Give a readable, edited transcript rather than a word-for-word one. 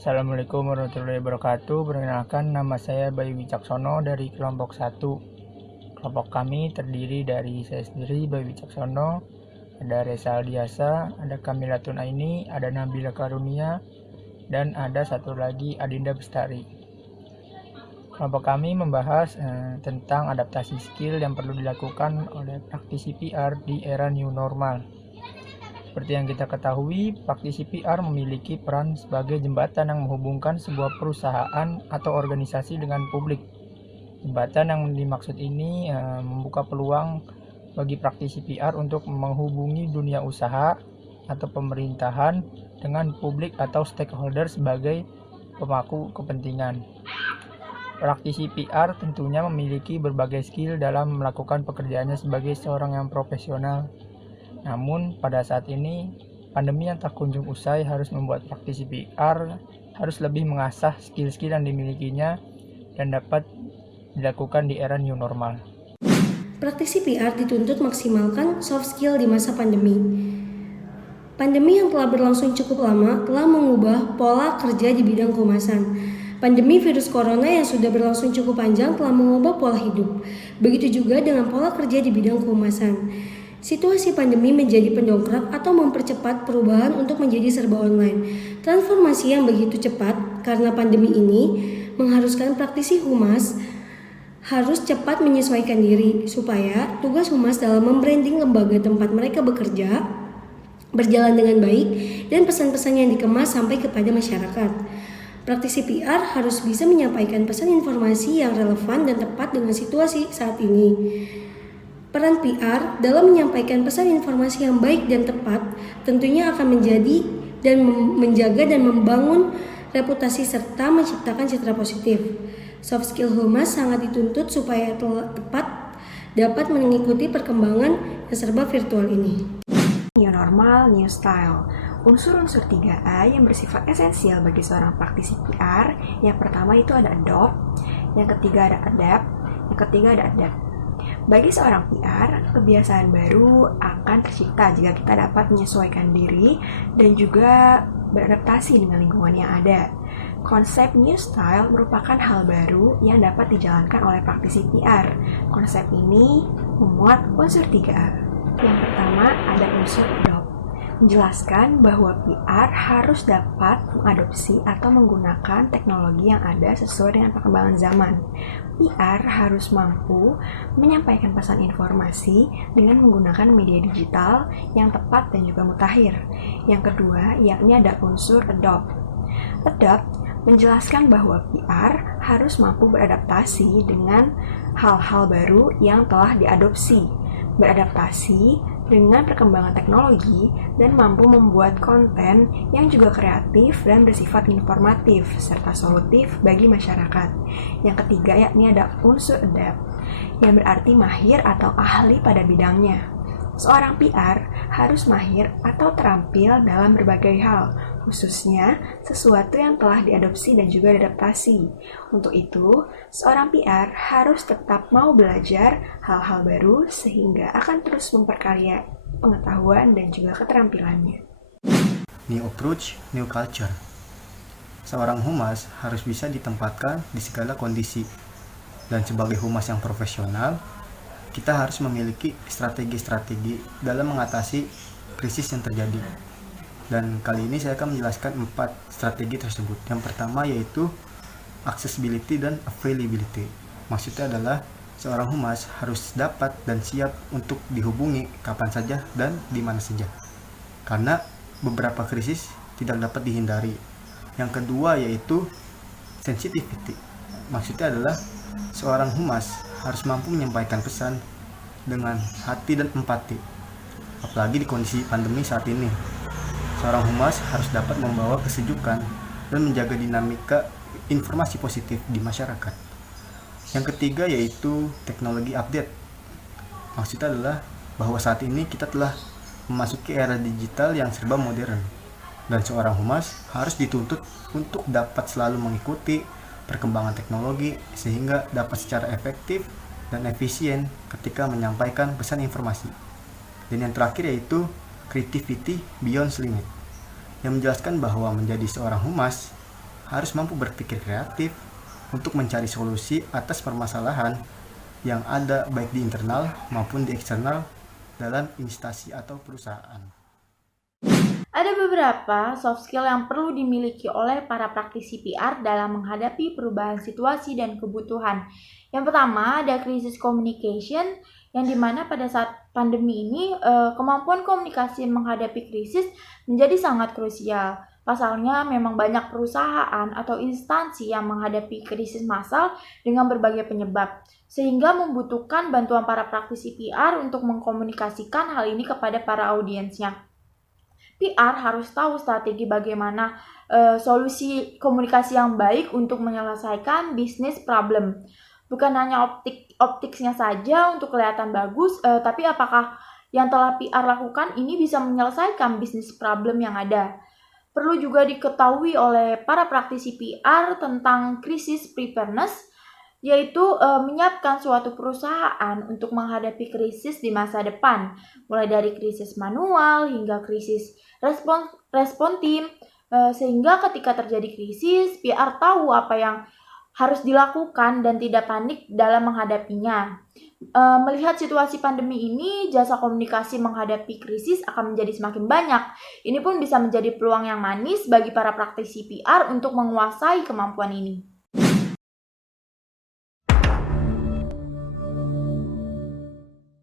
Assalamualaikum warahmatullahi wabarakatuh. Perkenalkan, nama saya Bayu Wicaksono dari kelompok 1. Kelompok kami terdiri dari saya sendiri, Bayu Wicaksono, ada Reza Aldiasa, ada Kamila Tunaini, ada Nabila Karunia, dan ada satu lagi Adinda Bestari. Kelompok kami membahas tentang adaptasi skill yang perlu dilakukan oleh praktisi PR di era new normal. Seperti yang kita ketahui, praktisi PR memiliki peran sebagai jembatan yang menghubungkan sebuah perusahaan atau organisasi dengan publik. Jembatan yang dimaksud ini membuka peluang bagi praktisi PR untuk menghubungi dunia usaha atau pemerintahan dengan publik atau stakeholder sebagai pemangku kepentingan. Praktisi PR tentunya memiliki berbagai skill dalam melakukan pekerjaannya sebagai seorang yang profesional. Namun pada saat ini pandemi yang tak kunjung usai harus membuat praktisi PR harus lebih mengasah skill-skill yang dimilikinya dan dapat dilakukan di era new normal. Praktisi PR dituntut maksimalkan soft skill di masa pandemi. Pandemi yang telah berlangsung cukup lama telah mengubah pola kerja di bidang kehumasan. Pandemi virus corona yang sudah berlangsung cukup panjang telah mengubah pola hidup. Begitu juga dengan pola kerja di bidang kehumasan. Situasi pandemi menjadi pendongkrak atau mempercepat perubahan untuk menjadi serba online. Transformasi yang begitu cepat karena pandemi ini mengharuskan praktisi humas harus cepat menyesuaikan diri supaya tugas humas dalam membranding lembaga tempat mereka bekerja berjalan dengan baik dan pesan-pesan yang dikemas sampai kepada masyarakat. Praktisi PR harus bisa menyampaikan pesan informasi yang relevan dan tepat dengan situasi saat ini. Peran PR dalam menyampaikan pesan informasi yang baik dan tepat tentunya akan menjadi dan menjaga dan membangun reputasi serta menciptakan citra positif. Soft skill humas sangat dituntut supaya tepat dapat mengikuti perkembangan yang serba virtual ini. New normal, new style. Unsur-unsur 3A yang bersifat esensial bagi seorang praktisi PR. Yang pertama itu ada adopt, yang ketiga ada adapt, yang ketiga ada adapt. Bagi seorang PR, kebiasaan baru akan tercipta jika kita dapat menyesuaikan diri dan juga beradaptasi dengan lingkungan yang ada. Konsep new style merupakan hal baru yang dapat dijalankan oleh praktisi PR. Konsep ini memuat unsur 3A. Yang pertama ada unsur adopt, menjelaskan bahwa PR harus dapat mengadopsi atau menggunakan teknologi yang ada sesuai dengan perkembangan zaman. PR harus mampu menyampaikan pesan informasi dengan menggunakan media digital yang tepat dan juga mutakhir. Yang kedua, yakni ada unsur adopt. Adopt menjelaskan bahwa PR harus mampu beradaptasi dengan hal-hal baru yang telah diadopsi, beradaptasi dengan perkembangan teknologi dan mampu membuat konten yang juga kreatif dan bersifat informatif serta solutif bagi masyarakat. Yang ketiga yakni ada unsur adapt, yang berarti mahir atau ahli pada bidangnya. Seorang PR harus mahir atau terampil dalam berbagai hal, khususnya sesuatu yang telah diadopsi dan juga diadaptasi. Untuk itu, seorang PR harus tetap mau belajar hal-hal baru sehingga akan terus memperkaya pengetahuan dan juga keterampilannya. New approach, new culture. Seorang humas harus bisa ditempatkan di segala kondisi. Dan sebagai humas yang profesional, kita harus memiliki strategi-strategi dalam mengatasi krisis yang terjadi. Dan kali ini saya akan menjelaskan 4 strategi tersebut. Yang pertama yaitu accessibility dan availability. Maksudnya adalah seorang humas harus dapat dan siap untuk dihubungi kapan saja dan di mana saja. Karena beberapa krisis tidak dapat dihindari. Yang kedua yaitu sensitivity. Maksudnya adalah seorang humas harus mampu menyampaikan pesan dengan hati dan empati. Apalagi di kondisi pandemi saat ini. Seorang humas harus dapat membawa kesejukan dan menjaga dinamika informasi positif di masyarakat. Yang ketiga yaitu teknologi update. Maksudnya adalah bahwa saat ini kita telah memasuki era digital yang serba modern. Dan seorang humas harus dituntut untuk dapat selalu mengikuti perkembangan teknologi sehingga dapat secara efektif dan efisien ketika menyampaikan pesan informasi. Dan yang terakhir yaitu creativity beyond limit, yang menjelaskan bahwa menjadi seorang humas harus mampu berpikir kreatif untuk mencari solusi atas permasalahan yang ada baik di internal maupun di eksternal dalam instansi atau perusahaan. Ada beberapa soft skill yang perlu dimiliki oleh para praktisi PR dalam menghadapi perubahan situasi dan kebutuhan. Yang pertama ada krisis communication, yang dimana pada saat pandemi ini kemampuan komunikasi menghadapi krisis menjadi sangat krusial. Pasalnya memang banyak perusahaan atau instansi yang menghadapi krisis massal dengan berbagai penyebab, sehingga membutuhkan bantuan para praktisi PR untuk mengkomunikasikan hal ini kepada para audiensnya. PR harus tahu strategi bagaimana solusi komunikasi yang baik untuk menyelesaikan bisnis problem. Bukan hanya optiksnya saja untuk kelihatan bagus, tapi apakah yang telah PR lakukan ini bisa menyelesaikan bisnis problem yang ada. Perlu juga diketahui oleh para praktisi PR tentang krisis preparedness, yaitu menyiapkan suatu perusahaan untuk menghadapi krisis di masa depan, mulai dari krisis manual hingga krisis respon tim, sehingga ketika terjadi krisis, PR tahu apa yang harus dilakukan dan tidak panik dalam menghadapinya. Melihat situasi pandemi ini, jasa komunikasi menghadapi krisis akan menjadi semakin banyak. Ini pun bisa menjadi peluang yang manis bagi para praktisi PR untuk menguasai kemampuan ini.